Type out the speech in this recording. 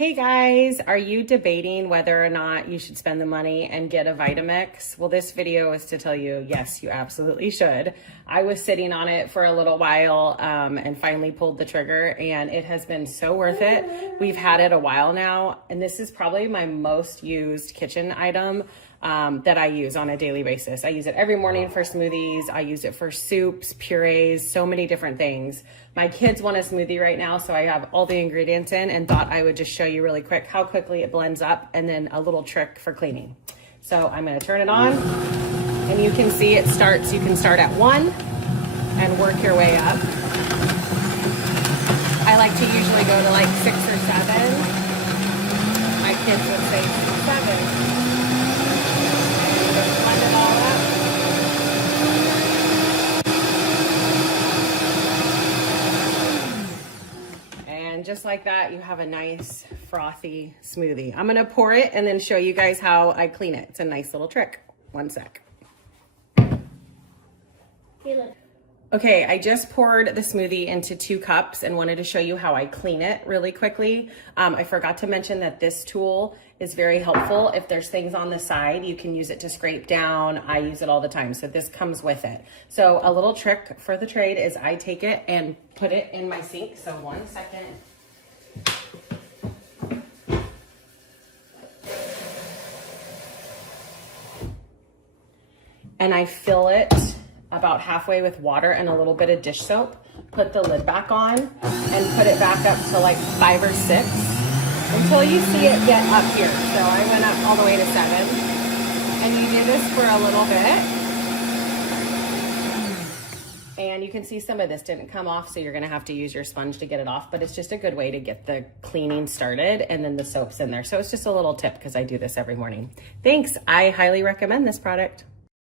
Hey guys, are you debating whether or not you should spend the money and get a Vitamix? Well, this video is to tell you, yes, you absolutely should. I was sitting on it for a little while and finally pulled the trigger, and it has been so worth it. We've had it a while now, and this is probably my most used kitchen item that I use on a daily basis. I use it every morning for smoothies. I use it for soups, purees, so many different things. My kids want a smoothie right now, so I have all the ingredients in and thought I would just show you really quick how quickly it blends up and then a little trick for cleaning. So I'm gonna turn it on and you can see it starts. You can start at 1 and work your way up. I like to usually go to like 6 or 7. My kids would say 7. Blend it all up. And just like that, you have a nice frothy smoothie. I'm gonna pour it and then show you guys how I clean it. It's a nice little trick. One sec. Okay, I just poured the smoothie into 2 cups and wanted to show you how I clean it really quickly. I forgot to mention that this tool is very helpful. If there's things on the side, you can use it to scrape down. I use it all the time, so this comes with it. So a little trick for the trade is I take it and put it in my sink. So 1 second. And I fill it about halfway with water and a little bit of dish soap, put the lid back on and put it back up to like 5 or 6 until you see it get up here. So I went up all the way to 7 and you do this for a little bit. And you can see some of this didn't come off, so you're gonna have to use your sponge to get it off, but it's just a good way to get the cleaning started, and then the soap's in there. So it's just a little tip because I do this every morning. Thanks, I highly recommend this product.